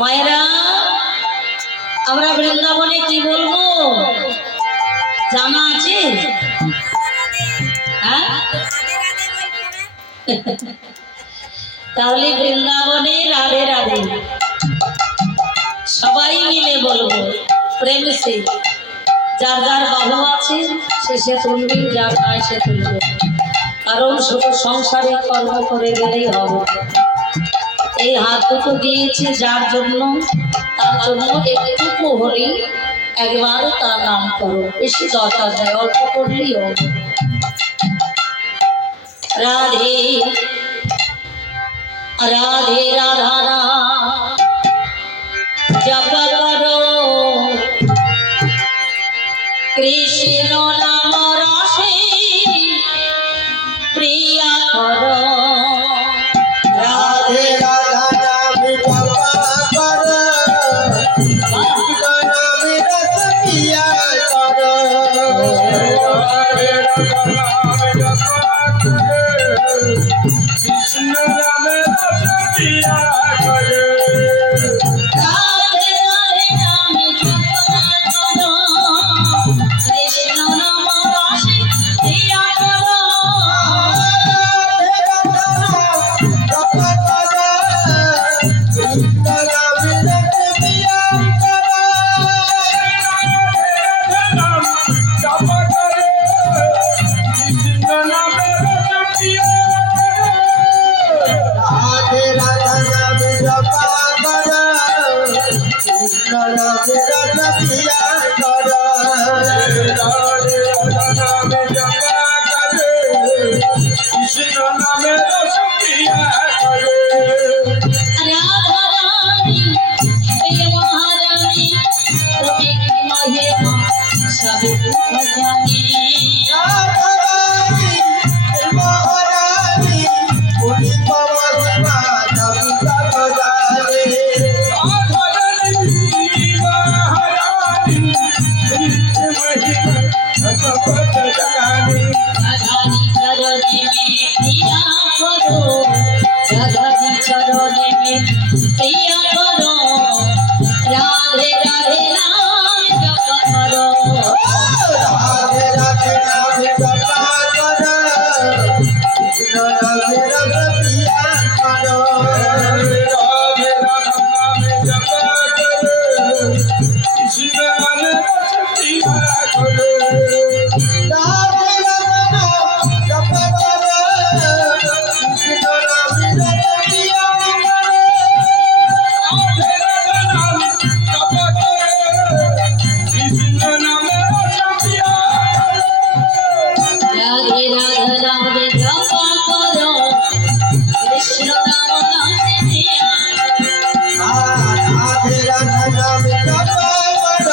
মায়েরা আমরা বৃন্দাবনে কি বলবো জানা আছে? হ্যাঁ, তাহলে বৃন্দাবনে রাধে রাধে সবাই মিলে বলবো প্রেম সে। যার যার বাহু আছে সে তুলবি, যার নাই সে তুলবে, কারণ শুধু সংসারে কর্ম করে গেলেই হবে। এই হাত দুটো দিয়েছি যার জন্য, তার জন্য একটুকু হলেই একবার তার নাম করো, বেশি দরকার নেই, অল্প করলেই হবে। রাধে রাধে রাধা রাম জপ করো, কৃষ্ণ নাম রসে প্রিয়া করো। রাধে রাধা নাম জপ করো, কৃষ্ণ নাম রস পিয়া করো। রাধে রাধা নাম জপ করো, কৃষ্ণ নাম রস পিয়া করো। রাধে রাধে নাম জপ করো, কৃষ্ণ নাম রসে প্রিয়া করো। কৃষ্ণ নামে রস পিয়া করে। রাধা রানী হে মহারানী, তুমি কি মহিমা সবে জানি। রাধানি চরণে মে প্রিয়া করো, রাধানি চরণে মে প্রিয়া করো, রাধে রাধে নাম জপ করো। রাধে রাধে নাম জপ করো, কৃষ্ণ নামে রস পিয়া করো। রাধে রাধা নাম জপ করো, কৃষ্ণ নামে রস পিয়া করো। রাধে রাধা নাম জপ করো, কৃষ্ণ নামে রস পিয়া করো। রাধে রাধা নাম জপ করো, কৃষ্ণ নামে রস পিয়া করো। রাধে রাধা নাম জপ করো, কৃষ্ণ নাম রসে প্রিয়া করো। রাধে রাধা নাম জপ করো,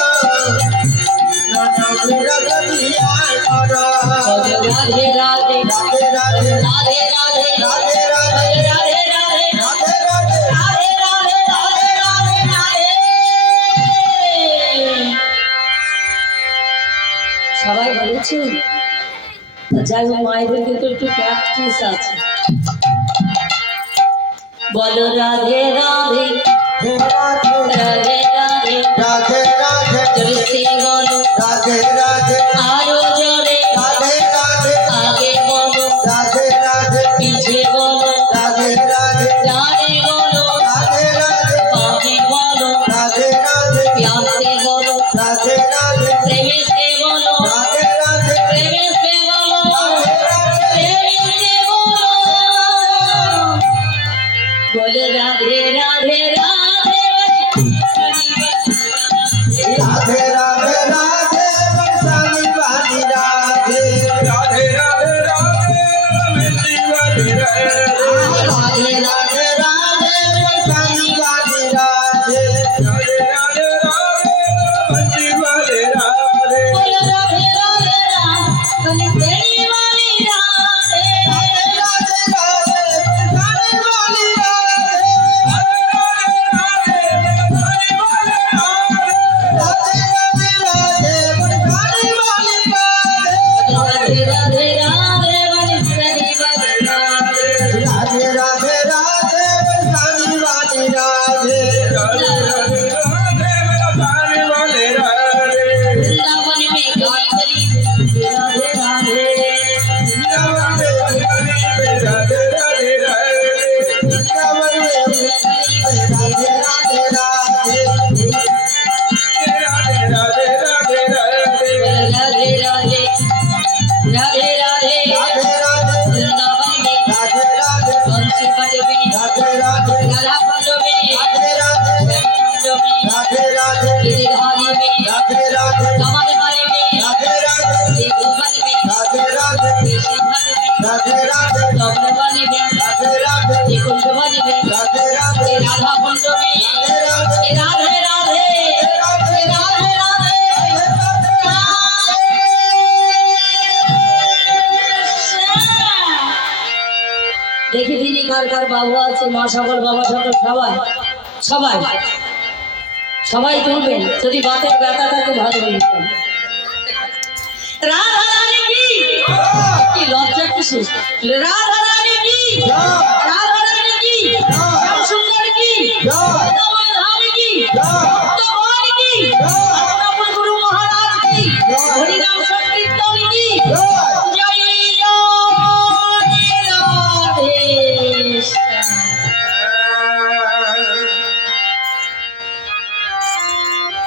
কৃষ্ণ নামে রস পিয়া করো। রাধে রাধে রাধে রাধে রাধে রাধে রাধে রাধে রাধে রাধে রাধে রাধে রাধে রাধে রাধে রাধে রাধে। সবাই বলেছি যাই হোক, মায়েদের কিন্তু একটু প্র্যাকটিস আছে। বলো রাধে রাধে রাধে রাধে রাধে, রাধে রাধে জোরে বলো রাধে রাধে আরো জোরে, রাধে রাধে আগে বলো রাধে রাধে পিছে বলো, রাধে রাধে ডানে বলো রাধে রাধে বামে বলো, রাধে রাধে प्यार से बोलो, রাধে রাধে प्रेम से बोलो, রাধে রাধে प्रेम से बोलो, प्रेम से बोलो। बोलो राधे राधे राधे राधे राधे राधे बरसानी वाली राधे। राधे राधे राधे मेरी वाली राधे। राधे राधे राधे बरसानी वाली राधे। राधे राधे राधे मेरी वाली राधे। बोलो राधे राधे राधे तेरी वाली राधे। राधे राधे राधे बरसानी वाली राधे। राधे राधे राधे রাধা পঞ্চমী রাধে রাধে পঞ্চমী রাধে রাধে গিরিধারী মে রাধে রাধে কামাল মারে মে রাধে রাধে গোপাল মে রাধে রাধে সিদ্ধার্থ মে রাধে রাধে তবলবাণী মে রাধে রাধে কুঞ্জবাণী মে রাধে রাধে রাধা পঞ্চমী রাধে রাধে রাধে রাধে রাধে রাধে দেখি দিদি কার কার বাবু আছে, মা সকল বাবা সকল সবাই সবাই সবাই তুলবেন, যদি বাতের ব্যথা থাকে ভালো হয়ে যেত। রাধা রানী কি কি লজ্জা কিসে, রাধা রানী কি রাধা রানী কি শ্যাম সুন্দর কি জয় বৃন্দাবন ধাম কি জয়